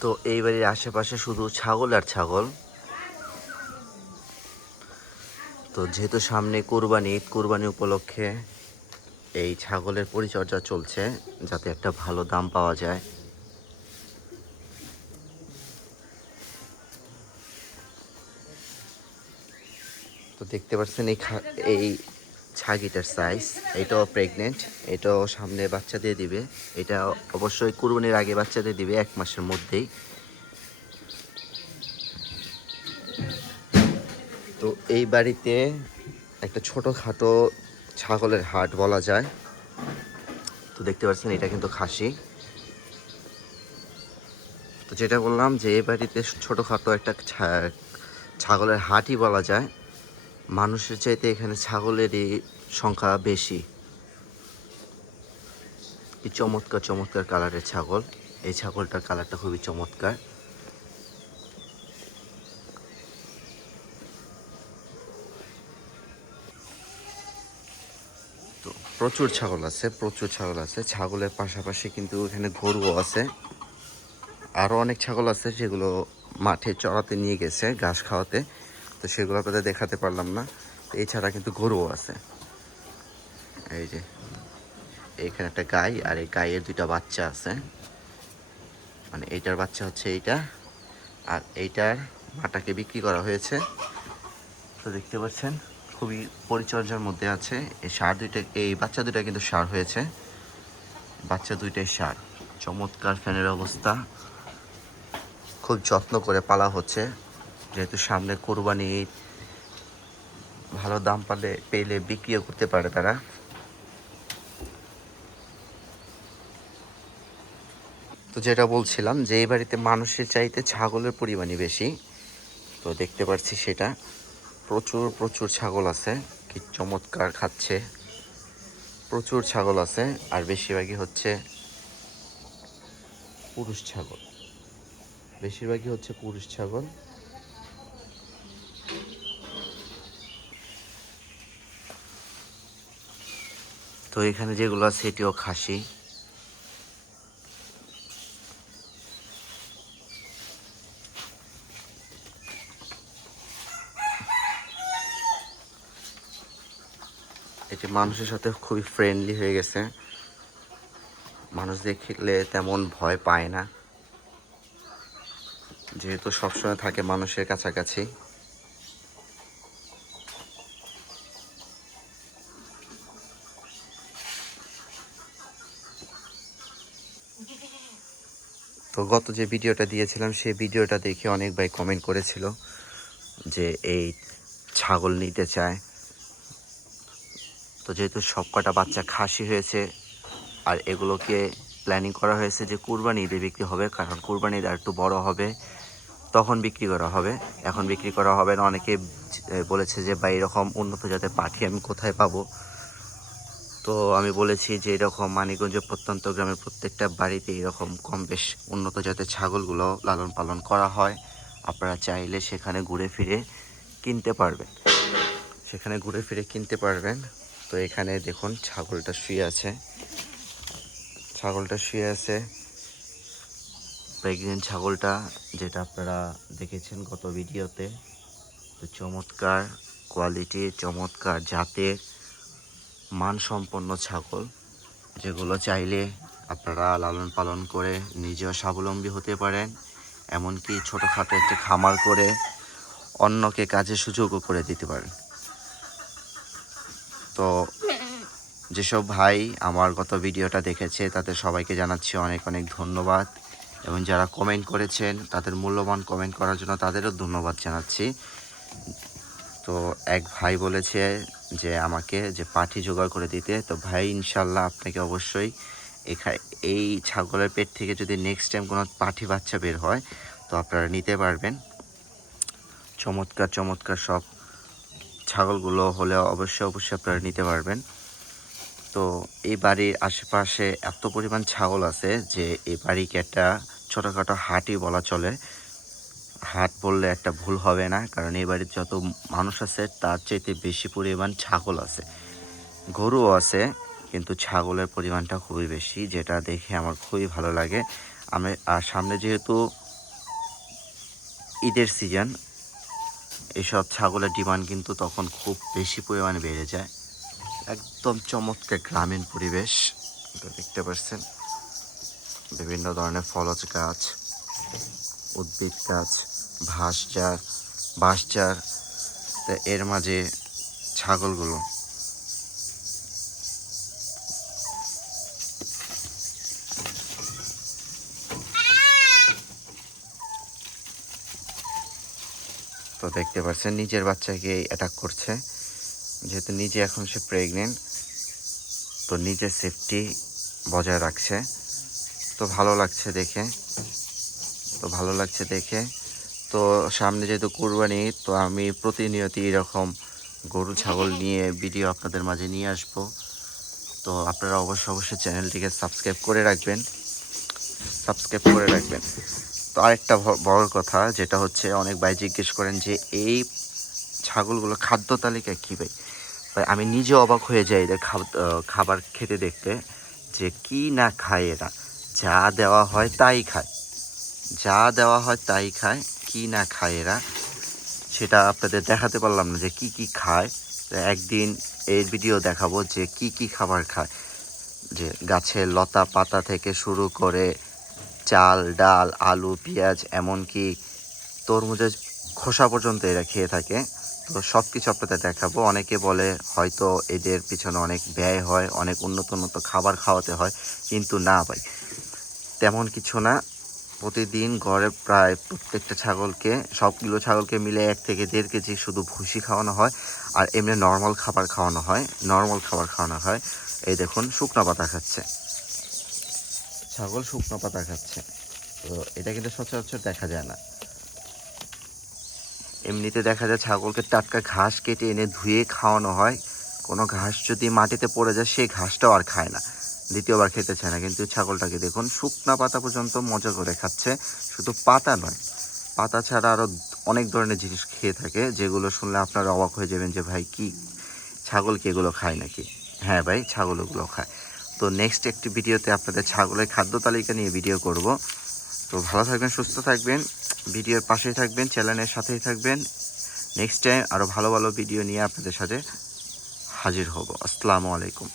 তো এই বাড়ির আশেপাশে শুধু ছাগল আর ছাগল। তো যেহেতু সামনে কুরবানি, ঈদ কুরবানি উপলক্ষে এই ছাগলের পরিচর্যা চলছে যাতে একটা ভালো দাম পাওয়া যায়। তো দেখতে পাচ্ছেন এই ছাগিটার সাইজ, এটাও প্রেগনেন্ট, এটাও সামনে বাচ্চা দিয়ে দিবে। এটা অবশ্যই কুরবানির আগে বাচ্চা দিয়ে দিবে 1 মাসের মধ্যেই। তো এই বাড়িতে একটা ছোটোখাটো ছাগলের হাট বলা যায়। তো দেখতে পাচ্ছেন এটা কিন্তু খাসি। তো যেটা বললাম যে এই বাড়িতে ছোটোখাটো একটা ছাগলের হাটই বলা যায়। মানুষের চাইতে এখানে ছাগলেরই সংখ্যা বেশি। কি চমৎকার চমৎকার কালারের ছাগল। এই ছাগলটার কালারটা খুবই চমৎকার। তো প্রচুর ছাগল আছে, প্রচুর ছাগল আছে। ছাগলের পাশাপাশি কিন্তু এখানে গরুও আছে। আরও অনেক ছাগল আছে যেগুলো মাঠে চড়াতে নিয়ে গেছে ঘাস খাওয়াতে। তো সেগুলো আপনাদের দেখাতে পারলাম না। এছাড়া কিন্তু গরুও আছে। এই যে এইখানে একটা গাই, আর এই গাইয়ের 2টা বাচ্চা আছে। মানে এইটার বাচ্চা হচ্ছে এইটা, আর এইটার মাটাকে বিক্রি করা হয়েছে। তো দেখতে পাচ্ছেন খুবই পরিচর্যার মধ্যে আছে। এই ষাঁড় 2টা, এই বাচ্চা 2টা কিন্তু ষাঁড় হয়েছে। বাচ্চা 2টাই ষাঁড়। চমৎকার ফ্যানের অবস্থা, খুব যত্ন করে পালা হচ্ছে যেহেতু সামনে কোরবানি ঈদ। ভালো দাম পেলে বিক্রিও করতে পারে তারা। তো যেটা বলছিলাম যে এই বাড়িতে মানুষের চাইতে ছাগলের পরিমাণই বেশি। তো দেখতে পাচ্ছি সেটা প্রচুর প্রচুর ছাগল আছে। কি চমৎকার খাচ্ছে। প্রচুর ছাগল আছে, আর বেশিরভাগই হচ্ছে পুরুষ ছাগল। বেশিরভাগই হচ্ছে পুরুষ ছাগল। তো এখানে যেগুলো আছে এটিও খাসি। এটি মানুষের সাথে খুবই ফ্রেন্ডলি হয়ে গেছে। মানুষ দেখলে তেমন ভয় পায় না, যেহেতু সবসময় থাকে মানুষের কাছাকাছি। তো গত যে ভিডিওটা দিয়েছিলাম সেই ভিডিওটা দেখে অনেক ভাই কমেন্ট করেছিল যে এই ছাগল নিতে চায়। তো যেহেতু সব কটা বাচ্চা খাসি হয়েছে, আর এগুলোকে প্ল্যানিং করা হয়েছে যে কুরবানি ঈদে বিক্রি হবে, কারণ কুরবানি ঈদ আর একটু বড় হবে তখন বিক্রি করা হবে। এখন বিক্রি করা হবে না। অনেকে বলেছে যে ভাই এরকম উন্নত জাতের পাখি আমি কোথায় পাবো। তো আমি বলেছি যে এরকম মানিকগঞ্জের প্রত্যন্ত গ্রামের প্রত্যেকটা বাড়িতে এরকম কম বেশ উন্নত জাতের ছাগলগুলো লালন পালন করা হয়। আপনারা চাইলে সেখানে ঘুরে ফিরে কিনতে পারবেন, তো এখানে দেখুন ছাগলটা শুয়ে আছে। প্রেগনেন্ট ছাগলটা, যেটা আপনারা দেখেছেন গত ভিডিওতে। তো চমৎকার কোয়ালিটি, চমৎকার জাতের মানসম্পন্ন ছাগল, যেগুলো চাইলে আপনারা লালন পালন করে নিজেও স্বাবলম্বী হতে পারেন, এমনকি ছোটোখাটো একটা খামার করে অন্যকে কাজের সুযোগও করে দিতে পারেন। তো যেসব ভাই আমার গত ভিডিওটা দেখেছে তাদের সবাইকে জানাচ্ছি অনেক অনেক ধন্যবাদ, এবং যারা কমেন্ট করেছেন তাদের মূল্যবান কমেন্ট করার জন্য তাদেরও ধন্যবাদ জানাচ্ছি। তো এক ভাই বলেছে যে আমাকে যে পাঠি জোগাড় করে দিতে। তো ভাই ইনশাল্লাহ আপনাকে অবশ্যই এই ছাগলের পেট থেকে যদি নেক্সট টাইম কোনো পাঠি বাচ্চা বের হয় তো আপনারা নিতে পারবেন। চমৎকার চমৎকার সব ছাগলগুলো হলে অবশ্যই আপনারা নিতে পারবেন। তো এই বাড়ির আশেপাশে এত পরিমাণ ছাগল আছে যে এই বাড়িকে একটা ছোটোখাটো হাটই বলা চলে। হাট বললে একটা ভুল হবে না, কারণ এই বাড়ির যত মানুষ আছে তার চাইতে বেশি পরিমাণ ছাগল আছে। গরুও আছে, কিন্তু ছাগলের পরিমাণটা খুবই বেশি, যেটা দেখে আমার খুবই ভালো লাগে। আর সামনে যেহেতু ঈদের সিজন, এসব ছাগলের ডিমান্ড কিন্তু তখন খুব বেশি পরিমাণে বেড়ে যায়। একদম চমৎকার গ্রামীণ পরিবেশ, তো দেখতে পাচ্ছেন বিভিন্ন ধরনের ফলজ গাছ, উদ্ভিদ গাছ, বাঁশঝাড়, তো এর মাঝে ছাগলগুলো তো দেখতে পাচ্ছেন নিজের বাচ্চাকে অ্যাটাক করছে, যেহেতু নিজে এখন সে প্রেগনেন্ট, তো নিজের সেফটি বজায় রাখছে। তো ভালো লাগছে দেখে। তো সামনে যেহেতু কুরবানি, তো আমি প্রতিনিয়ত এরকম গরু ছাগল নিয়ে ভিডিও আপনাদের মাঝে নিয়ে আসব। তো আপনারা অবশ্যই চ্যানেলটিকে সাবস্ক্রাইব করে রাখবেন। তো আরেকটা বড় কথা যেটা হচ্ছে, অনেক ভাই জিজ্ঞেস করেন যে এই ছাগলগুলো খাদ্য তালিকা কী ভাই? আমি নিজে অবাক হয়ে যাই এদের খাবার খেতে দেখতে, যে কি না খায় এরা। যা দেওয়া হয় তাই খায়, কি না খায় এরা সেটা আপনাদের দেখাতে পারলাম না যে কি খায়। একদিন এই ভিডিও দেখাবো যে কি খাবার খায়, যে গাছের লতা পাতা থেকে শুরু করে চাল ডাল আলু পেঁয়াজ এমনকি তরমুজের খোসা পর্যন্ত এরা খেয়ে থাকে। তো সব কিছু আপনাদের দেখাবো। অনেকে বলে হয়তো এদের পিছনে অনেক ব্যয় হয়, অনেক উন্নত খাবার খাওয়াতে হয়, কিন্তু না ভাই, তেমন কিছু না। প্রতিদিন ঘরে প্রায় প্রত্যেকটা সবগুলো ছাগলকে মিলে 1 থেকে 1.5 কেজি শুধু ভুসি খাওয়ানো হয়, আর এমনি নর্মাল খাবার খাওয়ানো হয়। এই দেখুন শুকনো পাতা খাচ্ছে, ছাগল শুকনো পাতা খাচ্ছে। তো এটা কিন্তু সচরাচর দেখা যায় না। এমনিতে দেখা যায় ছাগলকে টাটকা ঘাস কেটে এনে ধুয়ে খাওয়ানো হয়। কোনো ঘাস যদি মাটিতে পড়ে যায় সেই ঘাসটাও আর খায় না, দ্বিতীয়বার খেতে চায় না। কিন্তু ছাগলটাকে দেখুন শুকনা পাতা পর্যন্ত মজা করে খাচ্ছে। শুধু পাতা নয়, পাতা ছাড়া আরও অনেক ধরনের জিনিস খেয়ে থাকে, যেগুলো শুনলে আপনারা অবাক হয়ে যাবেন যে ভাই কি ছাগল কি এগুলো খায় নাকি? হ্যাঁ ভাই, ছাগল ওগুলো খায়। তো নেক্সট একটি ভিডিওতে আপনাদের ছাগলের খাদ্য তালিকা নিয়ে ভিডিও করব। তো ভালো থাকবেন, সুস্থ থাকবেন, ভিডিওর পাশেই থাকবেন, চ্যানেলের সাথেই থাকবেন। নেক্সট টাইম আরও ভালো ভিডিও নিয়ে আপনাদের সাথে হাজির হব। আসসালামু আলাইকুম।